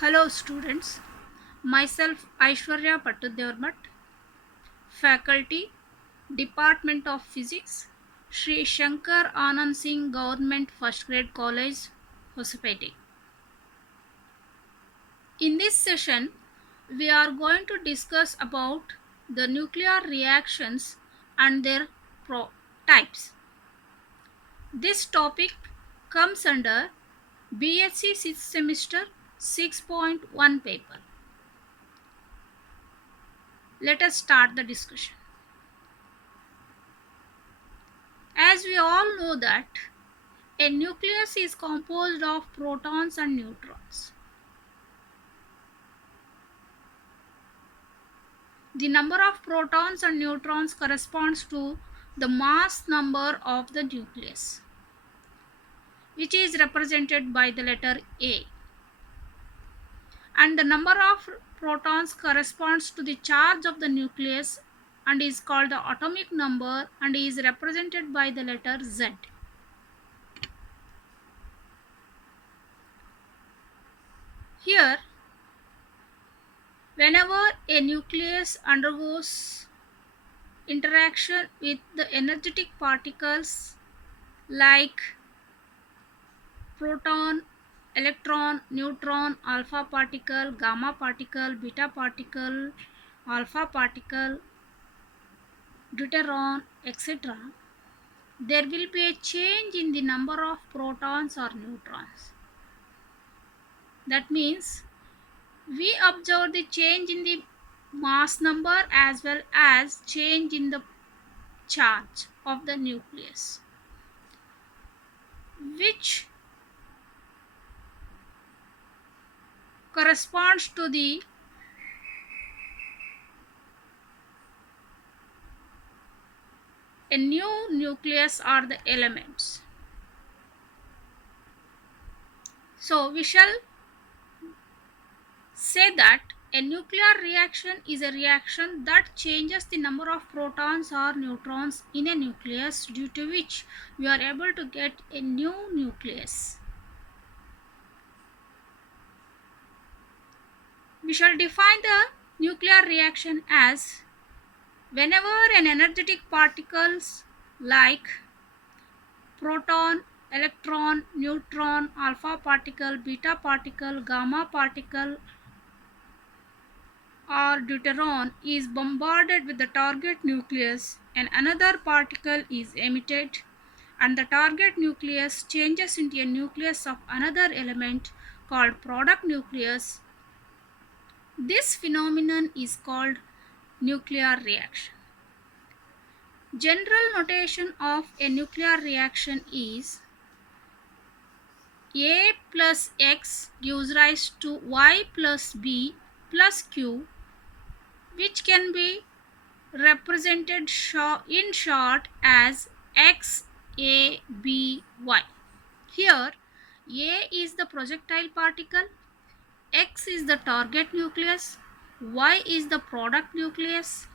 Hello students, myself Aishwarya Pattudevarmat, Faculty, Department of Physics, Sri Shankar Anand Singh Government First Grade College, Hosapete. In this session, we are going to discuss about the nuclear reactions and their types. This topic comes under BSc 6th semester 6.1 paper. Let us start the discussion. As we all know that a nucleus is composed of protons and neutrons. The number of protons and neutrons corresponds to the mass number of the nucleus, which is represented by the letter A. And the number of protons corresponds to the charge of the nucleus and is called the atomic number and is represented by the letter Z. Here, whenever a nucleus undergoes interaction with the energetic particles like proton, electron, neutron, alpha particle, gamma particle, beta particle, alpha particle, deuteron, etc., there will be a change in the number of protons or neutrons. That means we observe the change in the mass number as well as change in the charge of the nucleus, which corresponds to the a new nucleus or the elements. So we shall say that a nuclear reaction is a reaction that changes the number of protons or neutrons in a nucleus, due to which we are able to get a new nucleus. We shall define the nuclear reaction as whenever an energetic particles like proton, electron, neutron, alpha particle, beta particle, gamma particle or deuteron is bombarded with the target nucleus and another particle is emitted and the target nucleus changes into a nucleus of another element called product nucleus. This phenomenon is called nuclear reaction. General notation of a nuclear reaction is A plus X gives rise to Y plus B plus Q, which can be represented in short as X, A, B, Y. Here, A is the projectile particle, X is the target nucleus, Y is the product nucleus,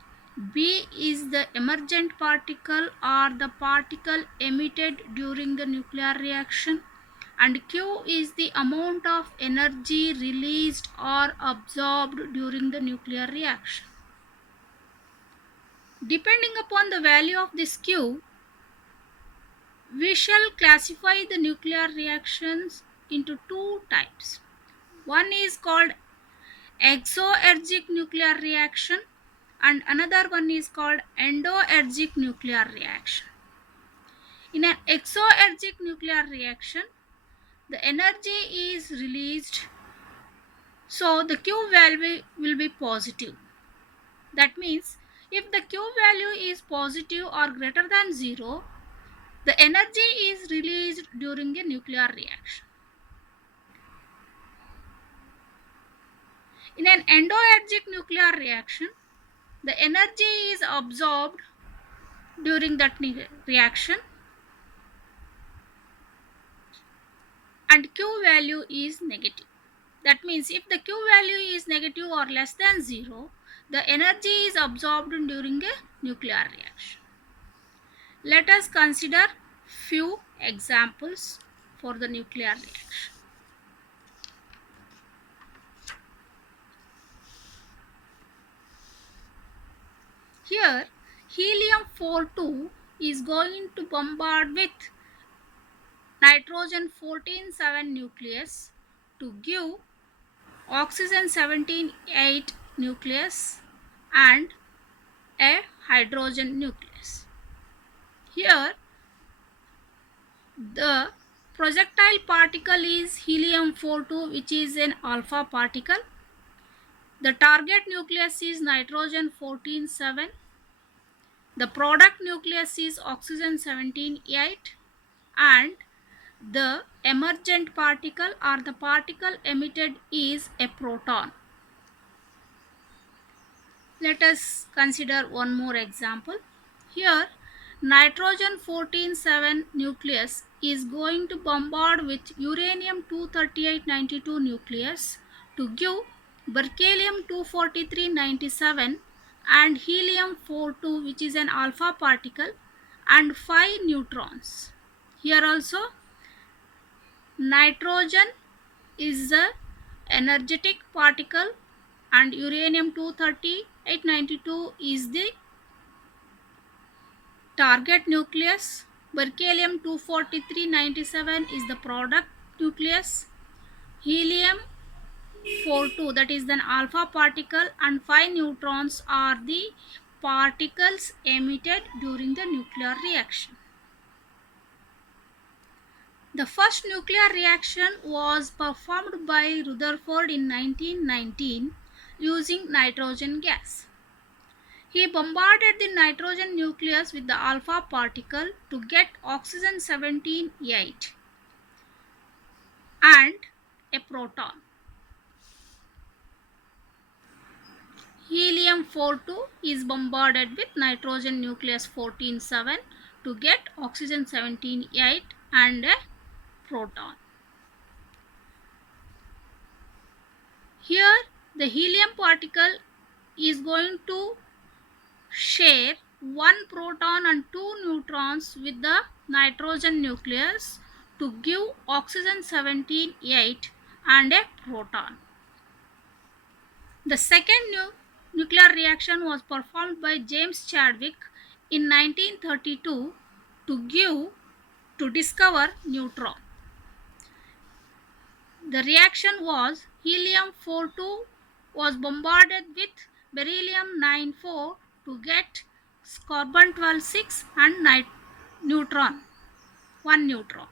B is the emergent particle or the particle emitted during the nuclear reaction, and Q is the amount of energy released or absorbed during the nuclear reaction. Depending upon the value of this Q, we shall classify the nuclear reactions into two types. One is called exoergic nuclear reaction and another one is called endoergic nuclear reaction. In an exoergic nuclear reaction, the energy is released, so the Q value will be positive. That means if the Q value is positive or greater than 0, the energy is released during a nuclear reaction. In an endoergic nuclear reaction, the energy is absorbed during that reaction and Q value is negative. That means if the Q value is negative or less than 0, the energy is absorbed during a nuclear reaction. Let us consider few examples for the nuclear reaction. Here, helium 4 is going to bombard with nitrogen 14 nucleus to give oxygen 17 nucleus and a hydrogen nucleus. Here, the projectile particle is helium 42, which is an alpha particle. The target nucleus is nitrogen 14 7. The product nucleus is oxygen 17 8, and the emergent particle or the particle emitted is a proton. Let us consider one more example. Here, nitrogen 14 7 nucleus is going to bombard with uranium 238 92 nucleus to give berkelium 243 97 and helium 42, which is an alpha particle, and 5 neutrons. Here also, nitrogen is the energetic particle and uranium 238 92 is the target nucleus. Berkelium 243 97 is the product nucleus. Helium 42, that is an alpha particle, and 5 neutrons are the particles emitted during the nuclear reaction. The first nuclear reaction was performed by Rutherford in 1919 using nitrogen gas. He bombarded the nitrogen nucleus with the alpha particle to get oxygen 17 8 and a proton. Helium 42 is bombarded with nitrogen nucleus 14 7 to get oxygen 17 8 and a proton. Here, the helium particle is going to share one proton and two neutrons with the nitrogen nucleus to give oxygen 17 8 and a proton. The second nuclear reaction was performed by James Chadwick in 1932 to discover neutron. The reaction was helium 42 was bombarded with beryllium 94 to get carbon 12 6 and neutron, one neutron.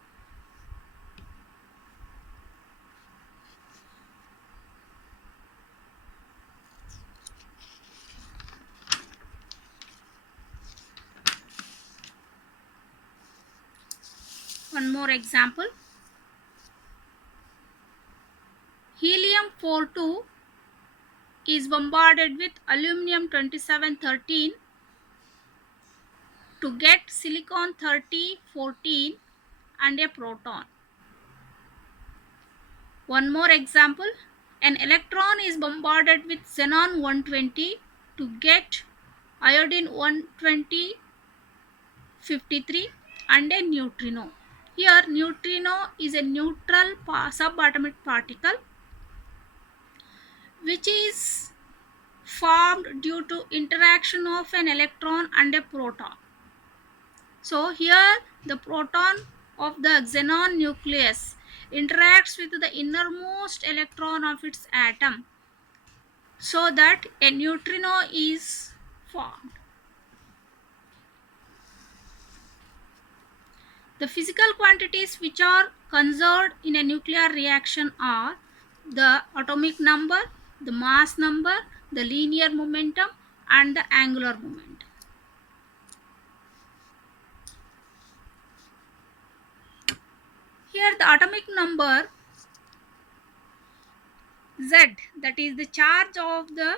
One more example. Helium 42 is bombarded with aluminum 27 13 to get silicon 30 14 and a proton. One more example. An electron is bombarded with xenon 120 to get iodine 120 53 and a neutrino. Here, neutrino is a neutral subatomic particle which is formed due to interaction of an electron and a proton. So here, the proton of the xenon nucleus interacts with the innermost electron of its atom so that a neutrino is formed. The physical quantities which are conserved in a nuclear reaction are the atomic number, the mass number, the linear momentum, and the angular momentum. Here the atomic number Z, that is the charge of the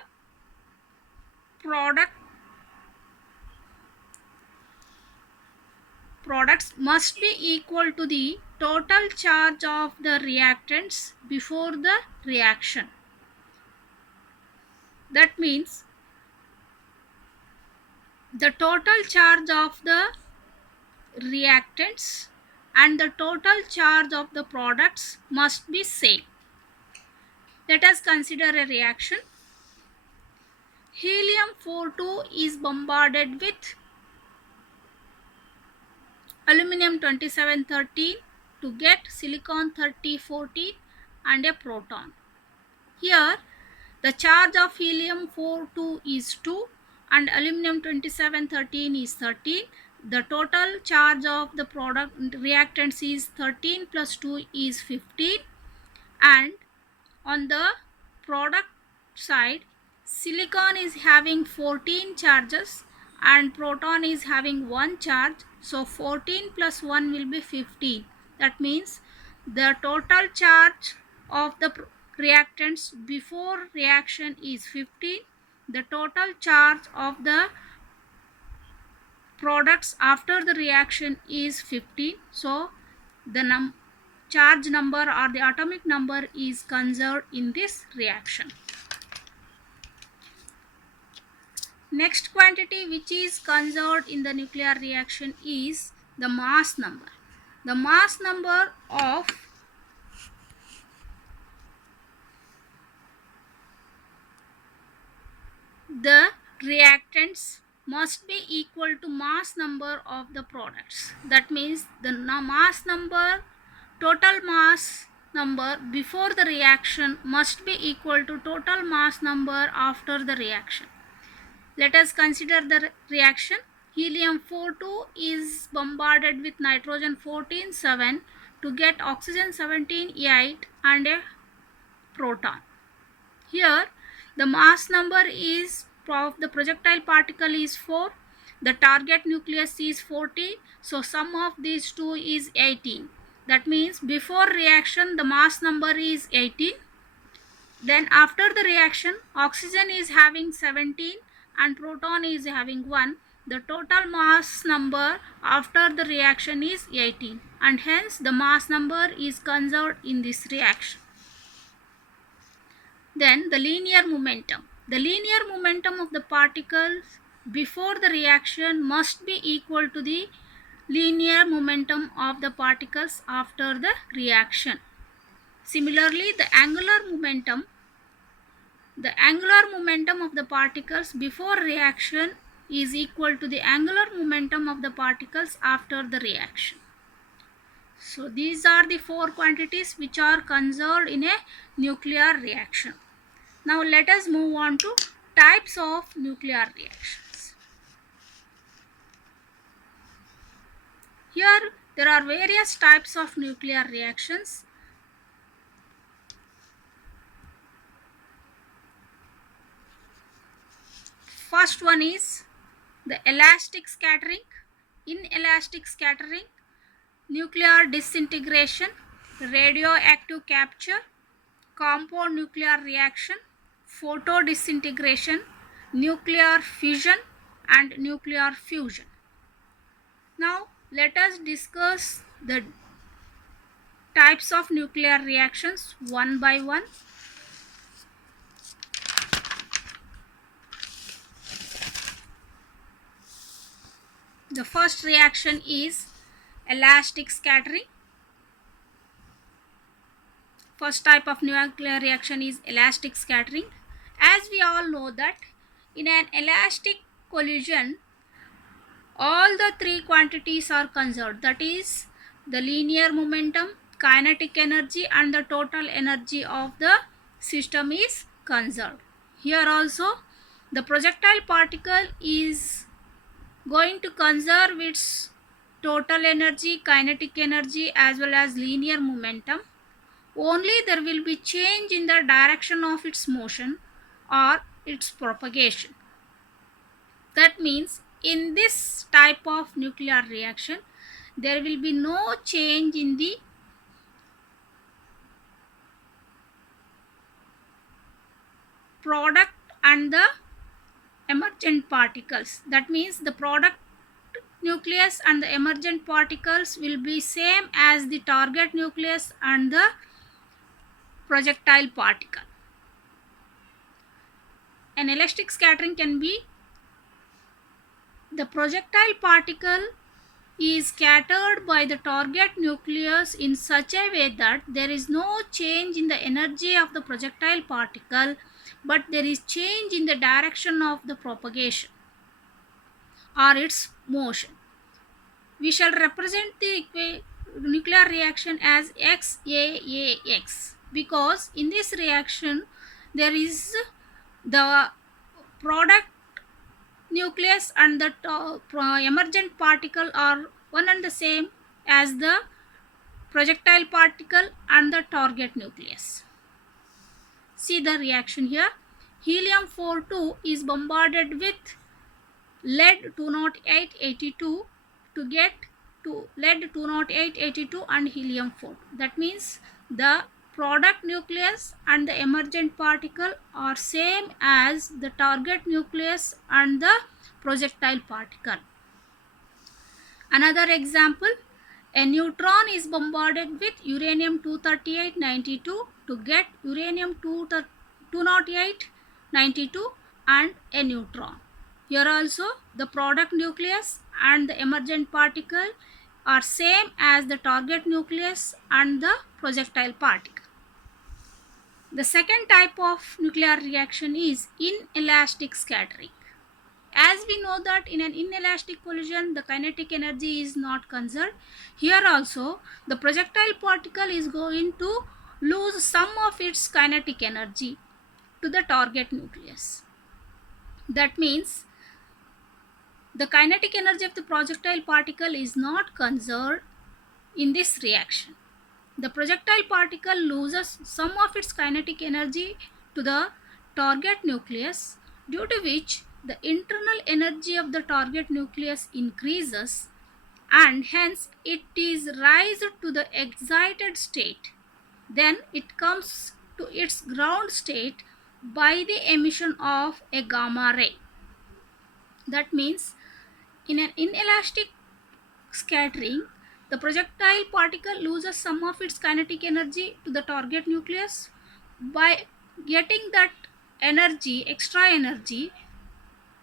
products must be equal to the total charge of the reactants before the reaction. That means the total charge of the reactants and the total charge of the products must be same. Let us consider a reaction. Helium-4 is bombarded with aluminum 2713 to get silicon 3014 and a proton. Here the charge of helium-4 is 2 and aluminum 2713 is 13. The total charge of the product reactants is 13 plus 2 is 15, and on the product side silicon is having 14 charges and proton is having 1 charge, so 14 plus 1 will be 15. That means the total charge of the reactants before reaction is 15. The total charge of the products after the reaction is 15. So the charge number or the atomic number is conserved in this reaction. Next quantity which is conserved in the nuclear reaction is the mass number. The mass number of the reactants must be equal to mass number of the products. That means the mass number, total mass number before the reaction must be equal to total mass number after the reaction. Let us consider the reaction. Helium-4 is bombarded with nitrogen 14 7 to get oxygen 17 8 and a proton. Here the mass number is of the projectile particle is 4. The target nucleus is 40. So sum of these two is 18. That means before reaction the mass number is 18. Then after the reaction oxygen is having 17 and proton is having 1. The total mass number after the reaction is 18 and hence the mass number is conserved in this reaction. Then the linear momentum. The linear momentum of the particles before the reaction must be equal to the linear momentum of the particles after the reaction. Similarly, the angular momentum of the particles before reaction is equal to the angular momentum of the particles after the reaction. So these are the 4 quantities which are conserved in a nuclear reaction. Now let us move on to types of nuclear reactions. Here there are various types of nuclear reactions. First one is the elastic scattering. In elastic scattering, nuclear disintegration, radioactive capture, compound nuclear reaction, photo disintegration, nuclear fission and nuclear fusion. Now let us discuss the types of nuclear reactions one by one. The first reaction is elastic scattering. First type of nuclear reaction is elastic scattering. As we all know that in an elastic collision all the 3 quantities are conserved, that is the linear momentum, kinetic energy and the total energy of the system is conserved. Here also the projectile particle is going to conserve its total energy, kinetic energy as well as linear momentum. Only there will be change in the direction of its motion or its propagation. That means in this type of nuclear reaction there will be no change in the product and the emergent particles. That means the product nucleus and the emergent particles will be same as the target nucleus and the projectile particle. An elastic scattering can be the projectile particle is scattered by the target nucleus in such a way that there is no change in the energy of the projectile particle, but there is change in the direction of the propagation or its motion. We shall represent the nuclear reaction as XAAX because in this reaction there is the product nucleus and the emergent particle are one and the same as the projectile particle and the target nucleus. See the reaction here. Helium 42 is bombarded with lead 20882 to get to lead 20882 and helium 4. That means the product nucleus and the emergent particle are same as the target nucleus and the projectile particle. Another example, a neutron is bombarded with uranium 23892 to get uranium 20892 and a neutron. Here also the product nucleus and the emergent particle are same as the target nucleus and the projectile particle. The second type of nuclear reaction is inelastic scattering. As we know that in an inelastic collision the kinetic energy is not conserved, here also the projectile particle is going to lose some of its kinetic energy to the target nucleus. That means the kinetic energy of the projectile particle is not conserved in this reaction. The projectile particle loses some of its kinetic energy to the target nucleus, due to which the internal energy of the target nucleus increases and hence it is raised to the excited state. Then it comes to its ground state by the emission of a gamma ray. That means in an inelastic scattering, the projectile particle loses some of its kinetic energy to the target nucleus. By getting that energy, extra energy,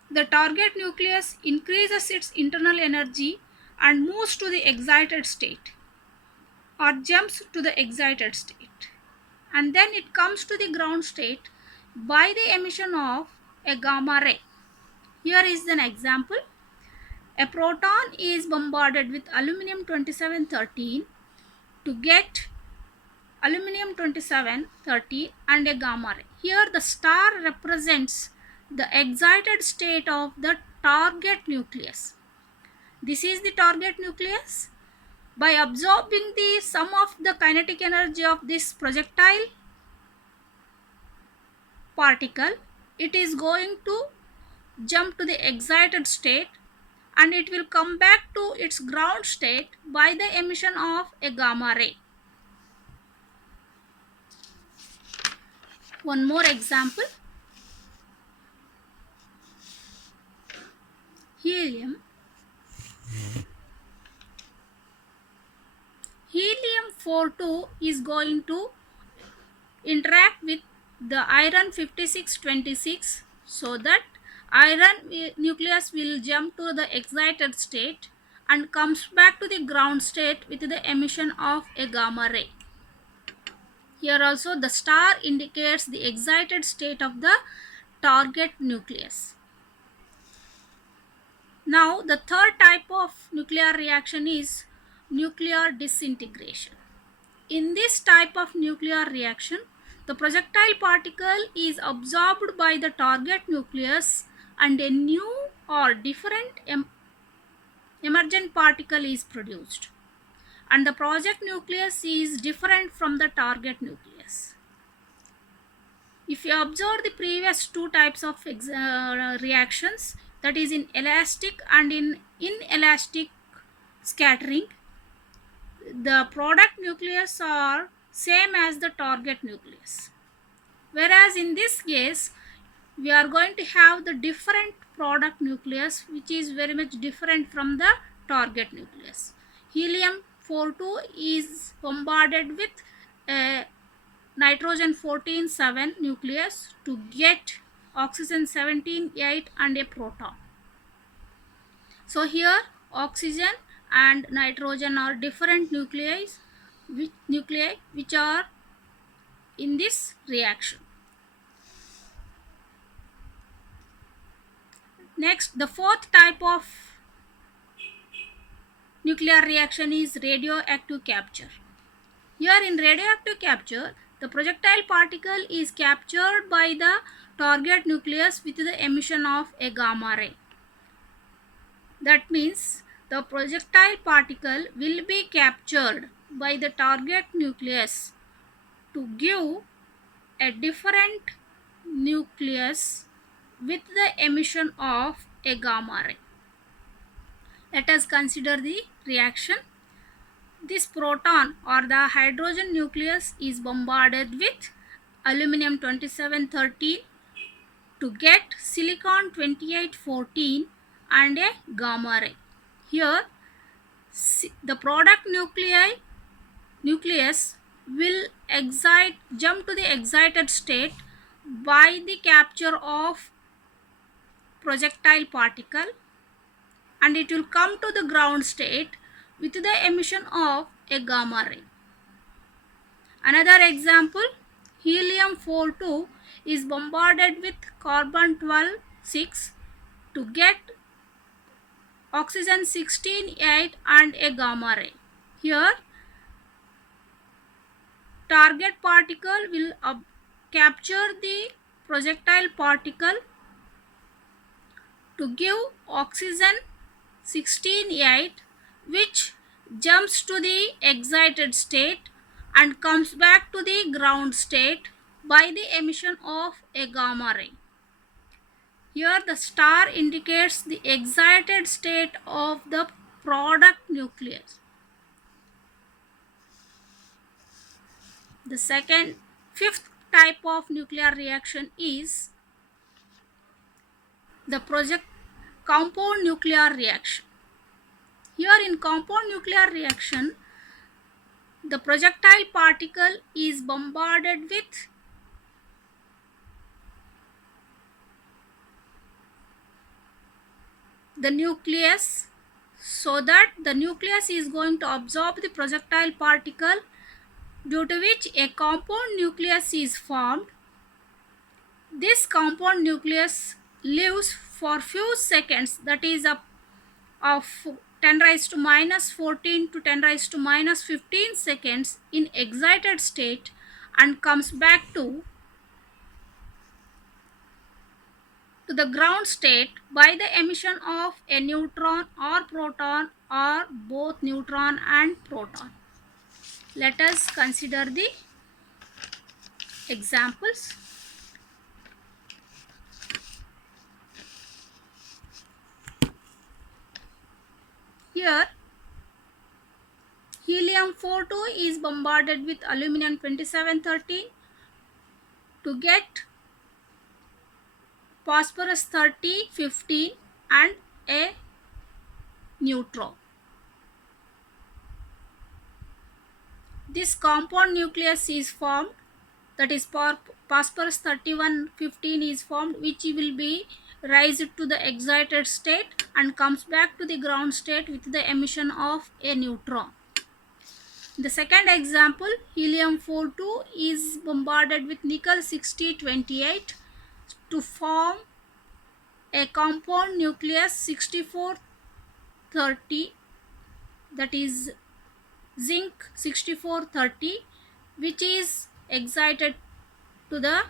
the target nucleus increases its internal energy and moves to the excited state or jumps to the excited state, and then it comes to the ground state by the emission of a gamma ray. Here is an example. A proton is bombarded with aluminum 2713 to get aluminum 2713 and a gamma ray. Here the star represents the excited state of the target nucleus. This is the target nucleus. By absorbing the sum of the kinetic energy of this projectile particle, it is going to jump to the excited state and it will come back to its ground state by the emission of a gamma ray. One more example. Helium 42 is going to interact with the iron 5626, so that iron nucleus will jump to the excited state and comes back to the ground state with the emission of a gamma ray. Here also the star indicates the excited state of the target nucleus. Now the third type of nuclear reaction is nuclear disintegration. In this type of nuclear reaction, the projectile particle is absorbed by the target nucleus and a new or different emergent particle is produced, and the project nucleus is different from the target nucleus. If you observe the previous two types of reactions, that is in elastic and in inelastic scattering, the product nucleus are same as the target nucleus, whereas in this case we are going to have the different product nucleus which is very much different from the target nucleus. Helium 42 is bombarded with a nitrogen 14-7 nucleus to get oxygen 17-8 and a proton. So here oxygen and nitrogen are different nuclei which are in this reaction. Next, the fourth type of nuclear reaction is radioactive capture. Here in radioactive capture, the projectile particle is captured by the target nucleus with the emission of a gamma ray. That means the projectile particle will be captured by the target nucleus to give a different nucleus with the emission of a gamma ray. Let us consider the reaction. This proton or the hydrogen nucleus is bombarded with aluminum 2713 to get silicon 2814 and a gamma ray. Here the product nucleus will jump to the excited state by the capture of projectile particle, and it will come to the ground state with the emission of a gamma ray. Another example, helium-4 is bombarded with carbon 12-6 to get oxygen 16-8 and a gamma ray. Here target particle will capture the projectile particle to give oxygen 16-8, which jumps to the excited state and comes back to the ground state by the emission of a gamma ray. Here the star indicates the excited state of the product nucleus. The fifth type of nuclear reaction is the compound nuclear reaction. Here in compound nuclear reaction, the projectile particle is bombarded with the nucleus, so that the nucleus is going to absorb the projectile particle, due to which a compound nucleus is formed. This compound nucleus lives for few seconds, that is of 10 raised to minus 14 to 10 raised to minus 15 seconds in excited state and comes back to the ground state by the emission of a neutron or proton or both neutron and proton. Let us consider the examples. Here helium-4 is bombarded with aluminum 2713 to get phosphorus 3015 and a neutron. This compound nucleus is formed, that is phosphorus 3115 is formed, which will be raised to the excited state and comes back to the ground state with the emission of a neutron. The second example, helium-4 is bombarded with nickel 6028 to form a compound nucleus 6430, that is zinc 6430, which is excited to the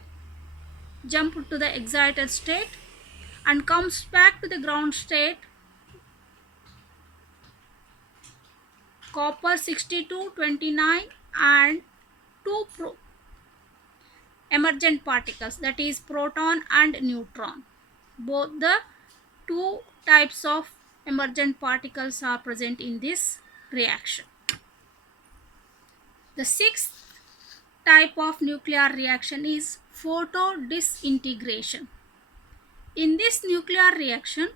jump to the excited state and comes back to the ground state. Copper 6229 and two emergent particles, that is proton and neutron. Both the two types of emergent particles are present in this reaction. The sixth type of nuclear reaction is photodisintegration. In this nuclear reaction,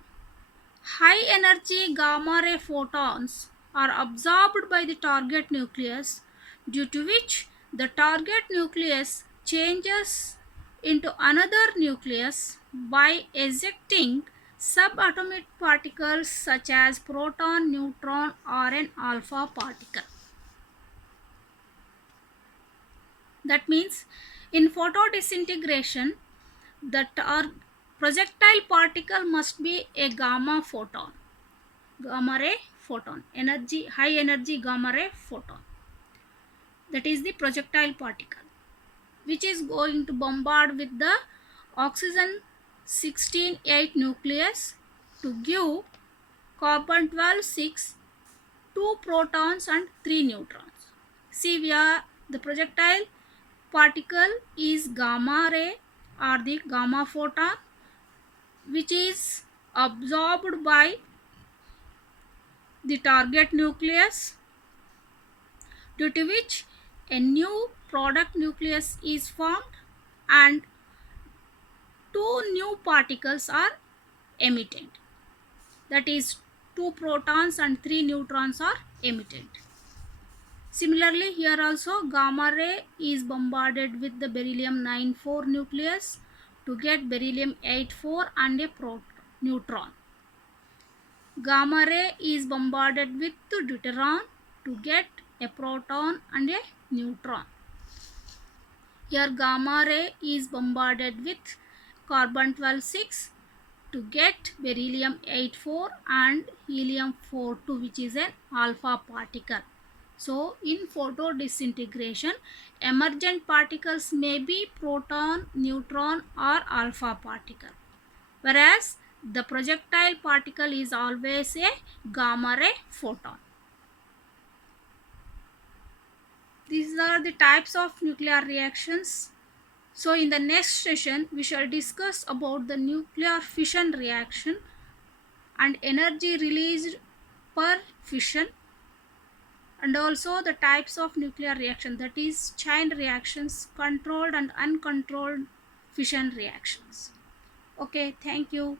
high energy gamma ray photons are absorbed by the target nucleus, due to which the target nucleus changes into another nucleus by ejecting subatomic particles such as proton, neutron, or an alpha particle. That means in photodisintegration, the projectile particle must be a gamma photon, gamma ray photon, energy, high energy gamma ray photon. That is the projectile particle, which is going to bombard with the oxygen 16 8 nucleus to give carbon 12 6, 2 protons and 3 neutrons. See, we are the projectile particle is gamma ray or the gamma photon, which is absorbed by the target nucleus, due to which a new product nucleus is formed and two new particles are emitted. That is, 2 protons and 3 neutrons are emitted. Similarly, here also gamma ray is bombarded with the beryllium 9 4 nucleus to get beryllium 8 4 and a neutron. Gamma ray is bombarded with deuteron to get a proton and a neutron. Here gamma ray is bombarded with carbon 12 6 to get beryllium 8 4 and helium 4 2, which is an alpha particle. So in photodisintegration, emergent particles may be proton, neutron or alpha particle, whereas the projectile particle is always a gamma ray photon. These are the types of nuclear reactions. So in the next session, we shall discuss about the nuclear fission reaction and energy released per fission, and also the types of nuclear reaction, that is chain reactions, controlled and uncontrolled fission reactions. Okay, thank you.